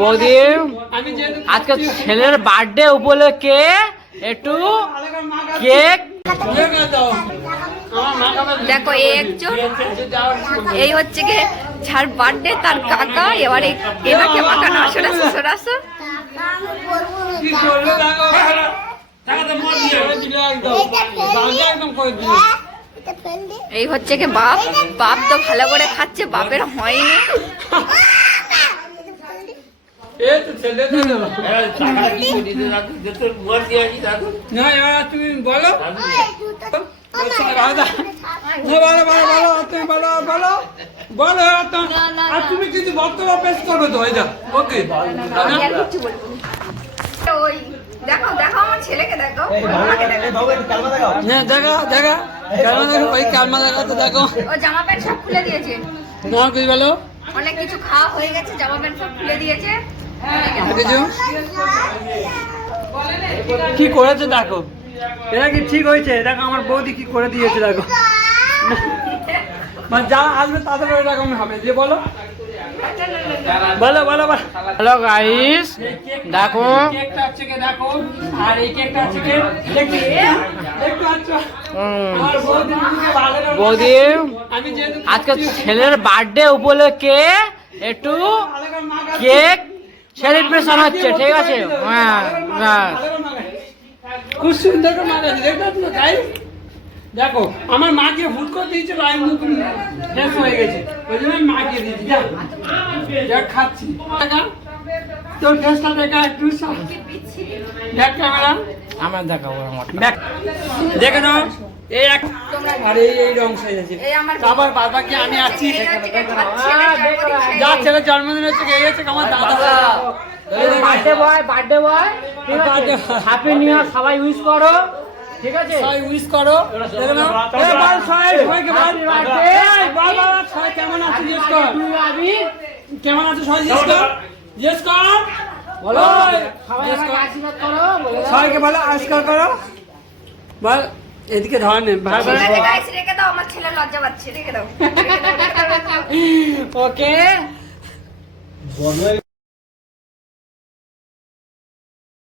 বৌদি আজকে ছেলের বার্থডে উপলক্ষে একটু কেক। দেখো একজন এই হচ্ছে কি যার বার্থডে তার কাকা, এবারে এনাকে মাখানো আসলে সরাসরি এই হচ্ছে কি বাপ বাপ তো ভালো করে খাচ্ছে, বাপের হয়নি। তুমি বলো তুমি কিছু বক্তব্য পেশ করবে তো? ওকে দেখো দেখো আমার ছেলেকে দেখো, ও জামা প্যান্ট সব খুলে দিয়েছে। বলো অনেক কিছু খাওয়া হয়ে গেছে, জামা প্যান্ট সব খুলে দিয়েছে। কি করেছে দেখো, এটা কি ঠিক হয়েছে? দেখো আমার বৌদি কি করে দিয়েছে দেখো। মানে যা আসবে তাদের এরকম হবে। যে বলো বলো বলো বলো। হ্যালো গাইস, দেখো কেকটা আছে কে দেখো, আর এই কেকটা আছে কে দেখি একটু আচ্ছা। আমার বৌদি আজকে ছেলের বার্থডে উপলক্ষে একটু কেক সেলিব্রেশন হচ্ছে, ঠিক আছে? হ্যাঁ হ্যাঁ, খুব সুন্দর করে মারা দেখো গাইস। দেখো আমার মাকে হুট করে দিয়েছিল, আমি নতুন ফ্রেশ হয়ে গেছে, ওই জন্য আমি মাকে দিয়েছি। যা খাচ্ছি তোর ফেসটা দেখা একটু দেখ ক্যামেরা, আমার দেখাবো আমার দেখে নাও। এই এক আর এই অংশ হয়েছে, আবার বাবা কি আমি আছি। যার ছেলে জন্মদিন হচ্ছে এই হচ্ছে আমার দাদা। Birthday boy happy new year, সবাই উইশ করো, ঠিক আছে? সবাই উইশ করো। দেখো না বল সবাইকে বল সবাই কেমন আছে জিজ্ঞেস কর, কেমন আছে সবাই জিজ্ঞেস কর, জিজ্ঞেস কর বলো আশীর্বাদ করো, সবাইকে বলো আশীর্বাদ করো বল। এদিকে ধর নে ভাই ভাই, রেখে দাও, আমার ছেলে লজ্জা পাচ্ছে, রেখে দাও। ওকে।